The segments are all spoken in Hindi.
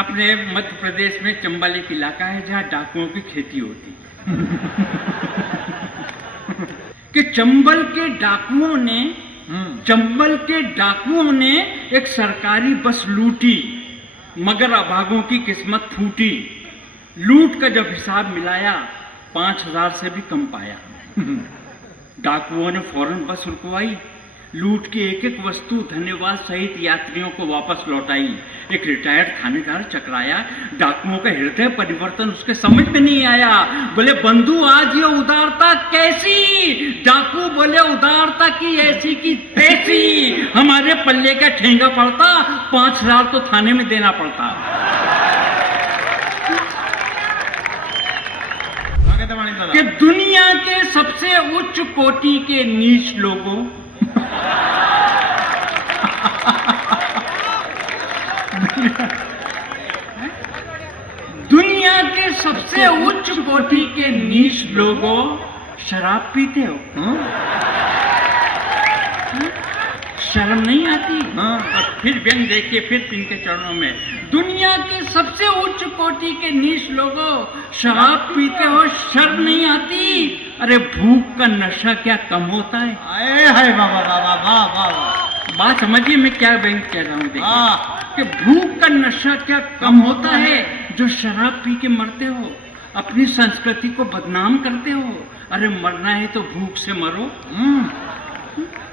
अपने मध्य प्रदेश में चंबल एक इलाका है जहां डाकुओं की खेती होती है कि चंबल के डाकुओं ने एक सरकारी बस लूटी, मगर अभागों की किस्मत फूटी। लूट का जब हिसाब मिलाया 5000 से भी कम पाया। डाकुओं ने फौरन बस रुकवाई, लूट की एक एक वस्तु धन्यवाद सहित यात्रियों को वापस लौटाई। एक रिटायर्ड थानेदार चकराया, डाकुओं का हृदय परिवर्तन उसके समझ में नहीं आया। बोले बंधु आज ये उदारता कैसी? डाकू बोले उदारता की ऐसी की तैसी, हमारे पल्ले का ठेंगा पड़ता, 5000 तो थाने में देना पड़ता। कि दुनिया के सबसे उच्च कोटि के नीच लोगों दुनिया के सबसे उच्च कोटि के नीच लोगों शराब पीते हो, शर्म नहीं आती? और फिर व्यंग देखिए, फिर इनके चरणों में, दुनिया के सबसे उच्च कोटि के नीच लोगों शराब पीते हो, शर्म नहीं आती? अरे भूख का नशा क्या कम होता है? हाय बाबा बाबा बाबा, बात समझिए मैं क्या व्यंग कह रहा हूँ। कि भूख का नशा क्या कम होता है जो शराब पी के मरते हो, अपनी संस्कृति को बदनाम करते हो। अरे मरना है तो भूख से मरो,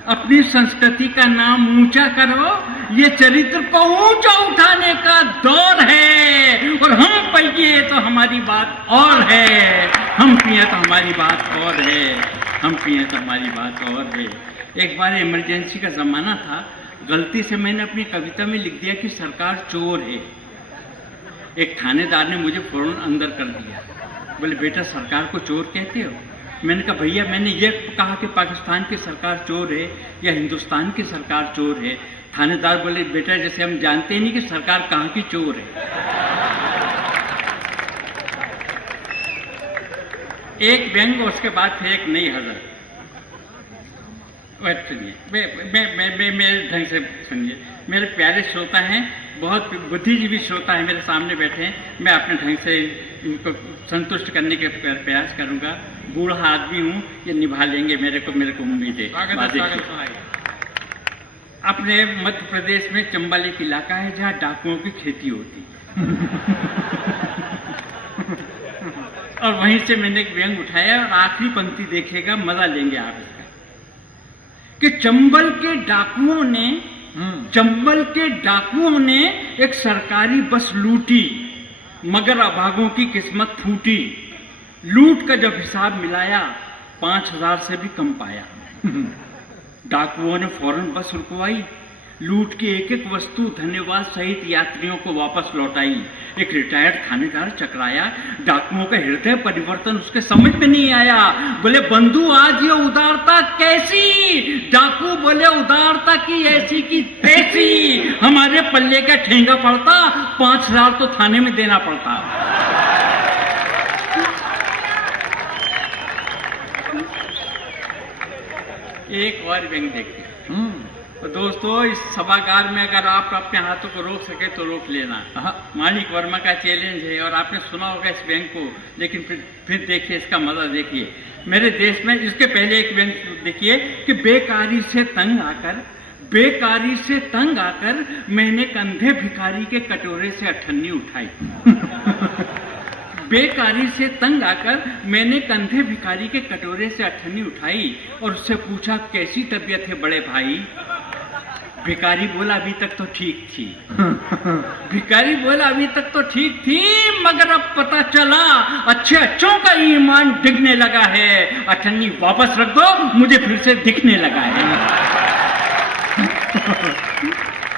अपनी संस्कृति का नाम ऊंचा करो। ये चरित्र को ऊंचा उठाने का दौर है, और हम पिए तो हमारी बात और है, हम पिए तो हमारी बात और है, हम पिए तो हमारी बात और है। एक बार इमरजेंसी का जमाना था, गलती से मैंने अपनी कविता में लिख दिया कि सरकार चोर है। एक थानेदार ने मुझे फौरन अंदर कर दिया, बोले बेटा सरकार को चोर कहते हो? मैंने कहा भैया मैंने ये कहा कि पाकिस्तान की सरकार चोर है या हिंदुस्तान की सरकार चोर है। थानेदार बोले बेटा जैसे हम जानते ही नहीं कि सरकार कहाँ की चोर है। एक व्यंग, उसके बाद फिर एक नई हजर। सुनिए, मेरे ढंग से सुनिए, मेरे प्यारे श्रोता हैं, बहुत बुद्धिजीवी श्रोता है मेरे सामने बैठे हैं, मैं अपने ढंग से इनको संतुष्ट करने के प्रयास करूंगा। बूढ़ा आदमी हूँ, ये निभा लेंगे, मेरे को उम्मीद है। अपने मध्य प्रदेश में चंबल एक इलाका है जहाँ डाकुओं की खेती होती और वहीं से मैंने एक व्यंग उठाया, और आखिरी पंक्ति देखिएगा, मजा लेंगे आप इसका। कि चंबल के डाकुओं ने एक सरकारी बस लूटी, मगर अभागों की किस्मत फूटी। लूट का जब हिसाब मिलाया 5000 से भी कम पाया। डाकुओं ने फौरन बस रुकवाई, लूट की एक एक वस्तु धन्यवाद सहित यात्रियों को वापस लौटाई। एक रिटायर्ड थानेदार चकराया, डाकुओं का हृदय परिवर्तन उसके समझ में नहीं आया। बोले बंधु आज ये उदारता कैसी? डाकू बोले उदारता की ऐसी की तैसी, हमारे पल्ले का ठेंगा पड़ता, 5000 तो थाने में देना पड़ता। एक और व्यंग देखिए। तो दोस्तों इस सभागार में अगर आप अपने हाथों को रोक सके तो रोक लेना। माणिक वर्मा का चैलेंज है, और आपने सुना होगा इस व्यंग को, लेकिन फिर देखिए इसका मजा देखिए। मेरे देश में इसके पहले एक व्यंग देखिए कि बेकारी से तंग आकर मैंने कंधे भिखारी के कटोरे से अठन्नी उठाई। बेकारी से तंग आकर मैंने कंधे भिखारी के कटोरे से अठन्नी उठाई और उससे पूछा कैसी तबीयत है बड़े भाई? भिखारी बोला अभी तक तो ठीक थी। भिखारी बोला अभी तक तो ठीक थी, मगर अब पता चला अच्छों का ईमान डिगने लगा है। अठन्नी वापस रख दो, मुझे फिर से दिखने लगा है।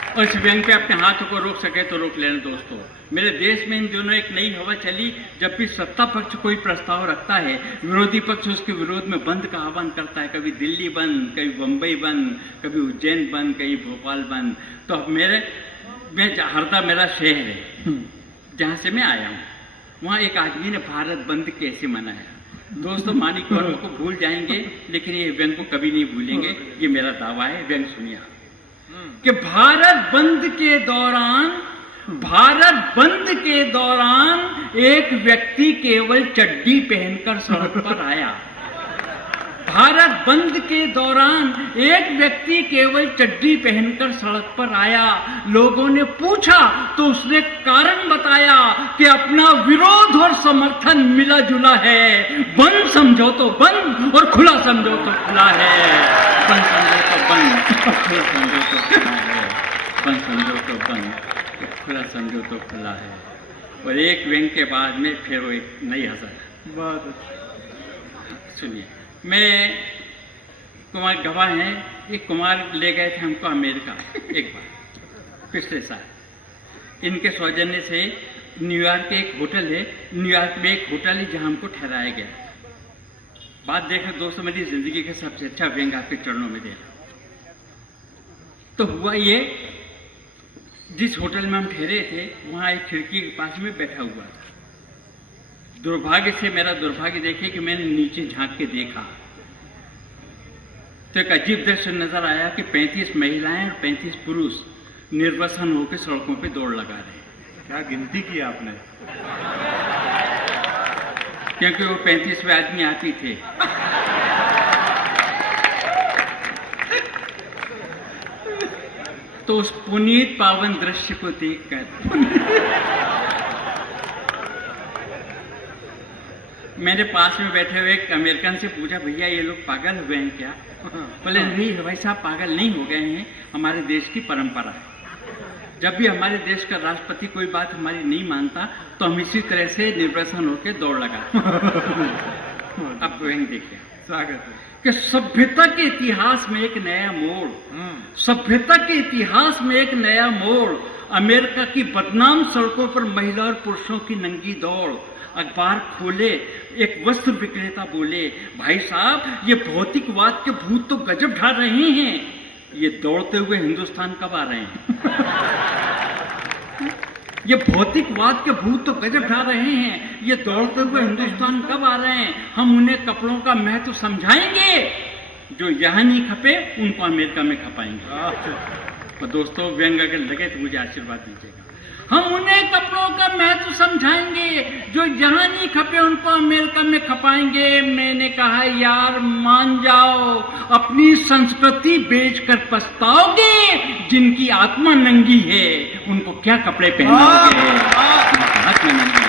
और इस व्यंग पे अपने हाथों को रोक सके तो रोक लेना। दोस्तों मेरे देश में इन दिनों एक नई हवा चली, जब भी सत्ता पक्ष कोई प्रस्ताव रखता है, विरोधी पक्ष उसके विरोध में बंद का आह्वान करता है। कभी दिल्ली बंद, कभी बम्बई बंद, कभी उज्जैन बंद, कभी भोपाल बंद। तो अब हरदा मेरा शहर है जहाँ से मैं आया हूँ, वहाँ एक आदमी ने भारत बंद कैसे मनाया। दोस्तों माणिक वर्मा को भूल जाएंगे, लेकिन ये व्यंग को कभी नहीं भूलेंगे, ये मेरा दावा है। व्यंग सुनिए आप कि भारत बंद के दौरान भारत बंद के दौरान एक व्यक्ति केवल चड्डी पहनकर सड़क पर आया। भारत बंद के दौरान एक व्यक्ति केवल चड्डी पहनकर सड़क पर आया। लोगों ने पूछा तो उसने कारण बताया कि अपना विरोध और समर्थन मिला जुला है। बंद समझो तो बंद और खुला समझो तो खुला है। बंद समझो तो बंद, खुला समझो तो खुला है। बंद समझो तो बंद, खुला समझो तो खुला है। और एक व्यंग के बाद में फिर वो एक नई हज़ार। बहुत अच्छा। सुनिए, मैं कुमार गवाह हैं, ये कुमार ले गए थे हमको अमेरिका एक बार पिछले साल। इनके सौजन्य से न्यूयॉर्क के एक होटल है, न्यूयॉर्क में एक होटल है जहां हमको ठहराया गया। बात देखो दोस्तों, मेरी जिंदगी का सबसे अच्छा व्यंग आपके चरणों में दे रहा हूं। तो हुआ ये, जिस होटल में हम ठहरे थे वहां एक खिड़की के पास में बैठा हुआ था। दुर्भाग्य से मेरा दुर्भाग्य देखे कि मैंने नीचे झांक के देखा तो एक अजीब दृश्य नजर आया कि 35 महिलाएं और 35 पुरुष निर्वसन होकर सड़कों पे दौड़ लगा रहे हैं। क्या गिनती की आपने? क्योंकि वो 35वें आदमी आप ही थे। तो उस पुनीत पावन दृश्य को देखकर मेरे पास में बैठे हुए एक अमेरिकन से पूछा, भैया ये लोग पागल हुए हैं क्या? बोले नहीं भाई साहब, पागल नहीं हो गए हैं, हमारे देश की परंपरा है। जब भी हमारे देश का राष्ट्रपति कोई बात हमारी नहीं मानता तो हम इसी तरह से निर्वसन होकर दौड़ लगाते। अब वहीं देखिए, स्वागत है कि सभ्यता के इतिहास में एक नया मोड़, सभ्यता के इतिहास में एक नया मोड़। अमेरिका की बदनाम सड़कों पर महिला और पुरुषों की नंगी दौड़। अखबार खोले, एक वस्त्र विक्रेता बोले, भाई साहब ये भौतिकवाद के भूत तो गजब ढा रहे हैं, ये दौड़ते हुए हिंदुस्तान कब आ रहे हैं? ये भौतिकवाद के भूत तो गजब ढा रहे हैं, ये दौड़ते हुए हिंदुस्तान कब आ रहे हैं? हम उन्हें कपड़ों का महत्व समझाएंगे, जो यहाँ नहीं खपे उनको अमेरिका में खपाएंगे। तो दोस्तों व्यंग अगर लगे तो मुझे आशीर्वाद दीजिएगा। हम उन्हें कपड़ों का महत्व समझाएंगे, जो यहाँ नहीं खपे उनको अमेरिका में खपाएंगे। मैंने कहा यार मान जाओ, अपनी संस्कृति बेचकर पछताओगे। जिनकी आत्मा नंगी है उनको क्या कपड़े पहनाओगे? आत्मा नंगी